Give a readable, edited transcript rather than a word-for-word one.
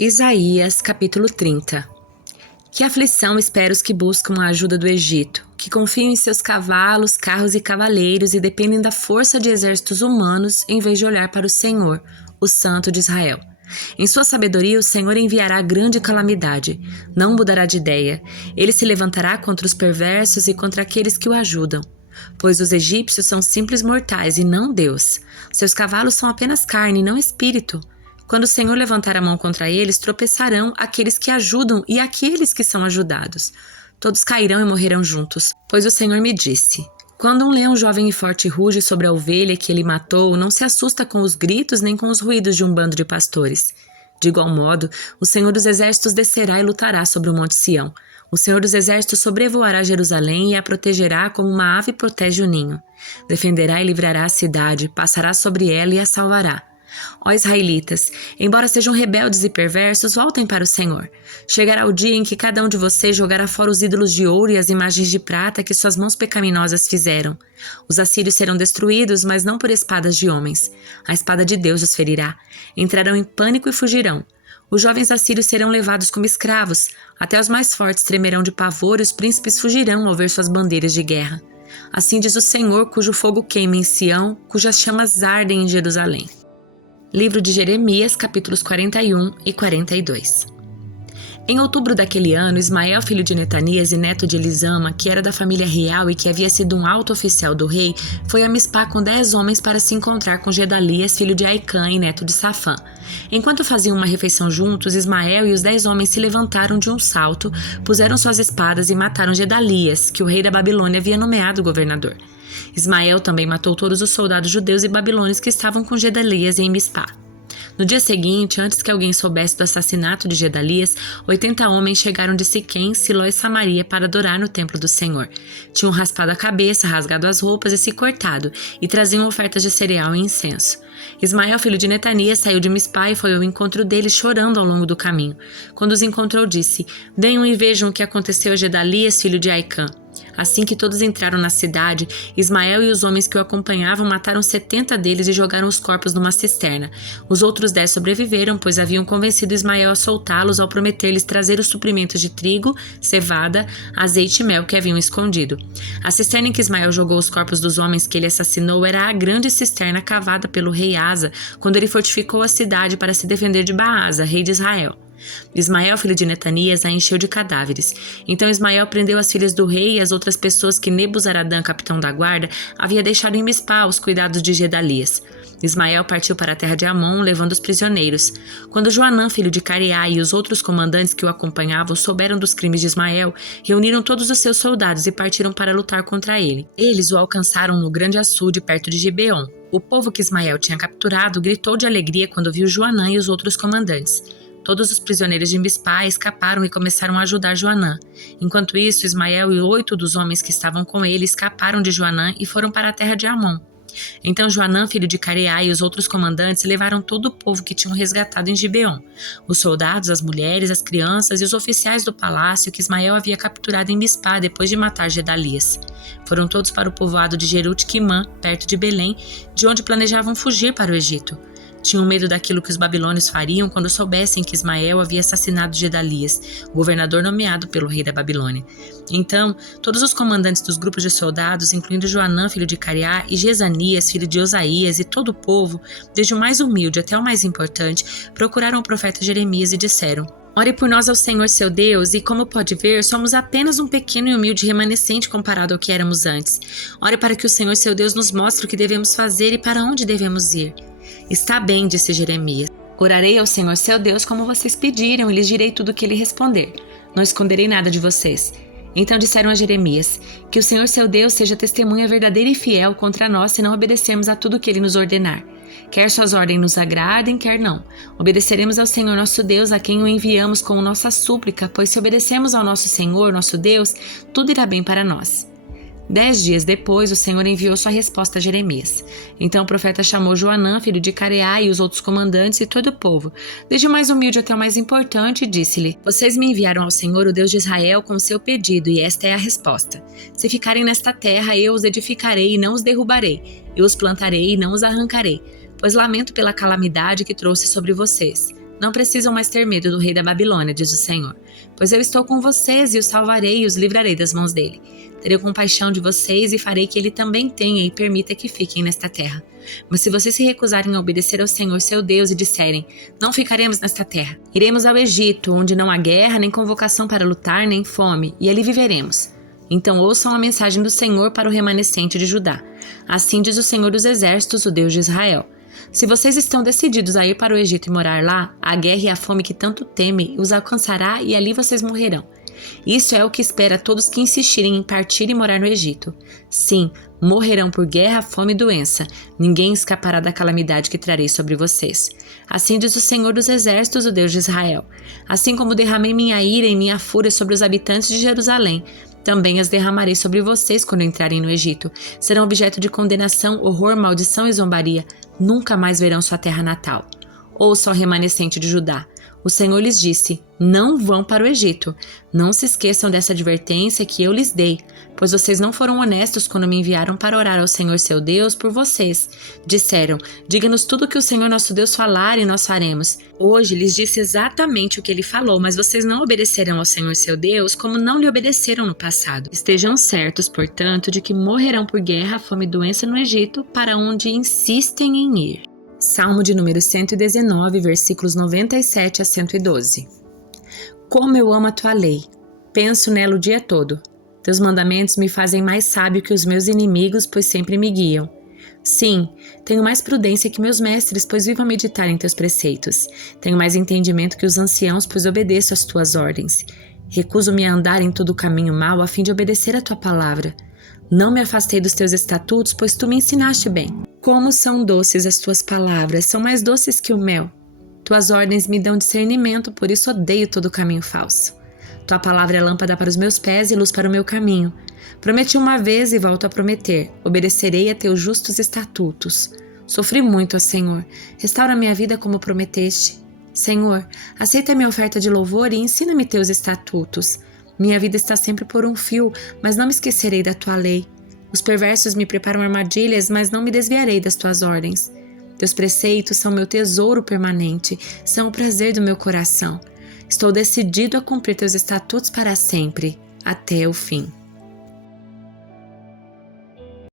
Isaías, capítulo 30. Que aflição espera os que buscam a ajuda do Egito, que confiam em seus cavalos, carros e cavaleiros e dependem da força de exércitos humanos em vez de olhar para o Senhor, o Santo de Israel. Em sua sabedoria, o Senhor enviará grande calamidade. Não mudará de ideia. Ele se levantará contra os perversos e contra aqueles que o ajudam. Pois os egípcios são simples mortais e não Deus. Seus cavalos são apenas carne e não espírito. Quando o Senhor levantar a mão contra eles, tropeçarão aqueles que ajudam e aqueles que são ajudados. Todos cairão e morrerão juntos. Pois o Senhor me disse: quando um leão jovem e forte ruge sobre a ovelha que ele matou, não se assusta com os gritos nem com os ruídos de um bando de pastores. De igual modo, o Senhor dos Exércitos descerá e lutará sobre o monte Sião. O Senhor dos Exércitos sobrevoará Jerusalém e a protegerá como uma ave protege o ninho. Defenderá e livrará a cidade, passará sobre ela e a salvará. Ó israelitas, embora sejam rebeldes e perversos, voltem para o Senhor. Chegará o dia em que cada um de vocês jogará fora os ídolos de ouro e as imagens de prata que suas mãos pecaminosas fizeram. Os assírios serão destruídos, mas não por espadas de homens. A espada de Deus os ferirá. Entrarão em pânico e fugirão. Os jovens assírios serão levados como escravos. Até os mais fortes tremerão de pavor e os príncipes fugirão ao ver suas bandeiras de guerra. Assim diz o Senhor, cujo fogo queima em Sião, cujas chamas ardem em Jerusalém. Livro de Jeremias, capítulos 41 e 42. Em outubro daquele ano, Ismael, filho de Netanias e neto de Elisama, que era da família real e que havia sido um alto oficial do rei, foi a Mispá com 10 homens para se encontrar com Gedalias, filho de Aicã e neto de Safã. Enquanto faziam uma refeição juntos, Ismael e os 10 homens se levantaram de um salto, puseram suas espadas e mataram Gedalias, que o rei da Babilônia havia nomeado governador. Ismael também matou todos os soldados judeus e babilônios que estavam com Gedalias em Mispá. No dia seguinte, antes que alguém soubesse do assassinato de Gedalias, 80 homens chegaram de Siquém, Siló e Samaria para adorar no templo do Senhor. Tinham raspado a cabeça, rasgado as roupas e se cortado, e traziam ofertas de cereal e incenso. Ismael, filho de Netanias, saiu de Mispá e foi ao encontro deles chorando ao longo do caminho. Quando os encontrou, disse: venham e vejam o que aconteceu a Gedalias, filho de Aicã. Assim que todos entraram na cidade, Ismael e os homens que o acompanhavam mataram 70 deles e jogaram os corpos numa cisterna. Os outros 10 sobreviveram, pois haviam convencido Ismael a soltá-los ao prometer-lhes trazer os suprimentos de trigo, cevada, azeite e mel que haviam escondido. A cisterna em que Ismael jogou os corpos dos homens que ele assassinou era a grande cisterna cavada pelo rei Asa, quando ele fortificou a cidade para se defender de Baasa, rei de Israel. Ismael, filho de Netanias, a encheu de cadáveres. Então Ismael prendeu as filhas do rei e as outras pessoas que Nebuzaradã, capitão da guarda, havia deixado em Mispá aos cuidados de Gedalias. Ismael partiu para a terra de Amon, levando os prisioneiros. Quando Joanã, filho de Careá, e os outros comandantes que o acompanhavam souberam dos crimes de Ismael, reuniram todos os seus soldados e partiram para lutar contra ele. Eles o alcançaram no grande açude, perto de Gibeon. O povo que Ismael tinha capturado gritou de alegria quando viu Joanã e os outros comandantes. Todos os prisioneiros de Mispá escaparam e começaram a ajudar Joanã. Enquanto isso, Ismael e 8 dos homens que estavam com ele escaparam de Joanã e foram para a terra de Amon. Então Joanã, filho de Careá, e os outros comandantes levaram todo o povo que tinham resgatado em Gibeon, os soldados, as mulheres, as crianças e os oficiais do palácio que Ismael havia capturado em Mispá depois de matar Gedalias. Foram todos para o povoado de Jerut-Quimã, perto de Belém, de onde planejavam fugir para o Egito. Tinham medo daquilo que os babilônios fariam quando soubessem que Ismael havia assassinado Gedalias, o governador nomeado pelo rei da Babilônia. Então, todos os comandantes dos grupos de soldados, incluindo Joanã, filho de Careá, e Jezanias, filho de Osaías, e todo o povo, desde o mais humilde até o mais importante, procuraram o profeta Jeremias e disseram: ore por nós ao Senhor seu Deus, e como pode ver, somos apenas um pequeno e humilde remanescente comparado ao que éramos antes. Ore para que o Senhor seu Deus nos mostre o que devemos fazer e para onde devemos ir. Está bem, disse Jeremias. Orarei ao Senhor seu Deus como vocês pediram e lhes direi tudo o que ele responder. Não esconderei nada de vocês. Então disseram a Jeremias: que o Senhor seu Deus seja testemunha verdadeira e fiel contra nós se não obedecermos a tudo o que ele nos ordenar. Quer suas ordens nos agradem, quer não. Obedeceremos ao Senhor nosso Deus, a quem o enviamos com nossa súplica, pois se obedecermos ao nosso Senhor, nosso Deus, tudo irá bem para nós. 10 dias depois, o Senhor enviou sua resposta a Jeremias. Então o profeta chamou Joanã, filho de Careá, e os outros comandantes e todo o povo, desde o mais humilde até o mais importante, e disse-lhe: vocês me enviaram ao Senhor, o Deus de Israel, com o seu pedido, e esta é a resposta. Se ficarem nesta terra, eu os edificarei e não os derrubarei. Eu os plantarei e não os arrancarei, pois lamento pela calamidade que trouxe sobre vocês. Não precisam mais ter medo do rei da Babilônia, diz o Senhor. Pois eu estou com vocês e os salvarei e os livrarei das mãos dele. Terei compaixão de vocês e farei que ele também tenha e permita que fiquem nesta terra. Mas se vocês se recusarem a obedecer ao Senhor seu Deus e disserem, não ficaremos nesta terra, iremos ao Egito, onde não há guerra, nem convocação para lutar, nem fome, e ali viveremos. Então ouçam a mensagem do Senhor para o remanescente de Judá. Assim diz o Senhor dos Exércitos, o Deus de Israel. Se vocês estão decididos a ir para o Egito e morar lá, a guerra e a fome que tanto temem os alcançará e ali vocês morrerão. Isso é o que espera todos que insistirem em partir e morar no Egito. Sim, morrerão por guerra, fome e doença. Ninguém escapará da calamidade que trarei sobre vocês. Assim diz o Senhor dos Exércitos, o Deus de Israel. Assim como derramei minha ira e minha fúria sobre os habitantes de Jerusalém, também as derramarei sobre vocês quando entrarem no Egito. Serão objeto de condenação, horror, maldição e zombaria. Nunca mais verão sua terra natal. Ouça, ó remanescente de Judá. O Senhor lhes disse, não vão para o Egito. Não se esqueçam dessa advertência que eu lhes dei, pois vocês não foram honestos quando me enviaram para orar ao Senhor seu Deus por vocês. Disseram, diga-nos tudo o que o Senhor nosso Deus falar e nós faremos. Hoje lhes disse exatamente o que ele falou, mas vocês não obedecerão ao Senhor seu Deus como não lhe obedeceram no passado. Estejam certos, portanto, de que morrerão por guerra, fome e doença no Egito, para onde insistem em ir. Salmo de número 119, versículos 97 a 112. Como eu amo a tua lei, penso nela o dia todo. Teus mandamentos me fazem mais sábio que os meus inimigos, pois sempre me guiam. Sim, tenho mais prudência que meus mestres, pois vivo a meditar em teus preceitos. Tenho mais entendimento que os anciãos, pois obedeço às tuas ordens. Recuso-me a andar em todo o caminho mau, a fim de obedecer a tua palavra. Não me afastei dos teus estatutos, pois tu me ensinaste bem. Como são doces as tuas palavras, são mais doces que o mel. Tuas ordens me dão discernimento, por isso odeio todo caminho falso. Tua palavra é lâmpada para os meus pés e luz para o meu caminho. Prometi uma vez e volto a prometer, obedecerei a teus justos estatutos. Sofri muito, ó Senhor, restaura minha vida como prometeste. Senhor, aceita minha oferta de louvor e ensina-me teus estatutos. Minha vida está sempre por um fio, mas não me esquecerei da tua lei. Os perversos me preparam armadilhas, mas não me desviarei das tuas ordens. Teus preceitos são meu tesouro permanente, são o prazer do meu coração. Estou decidido a cumprir teus estatutos para sempre, até o fim.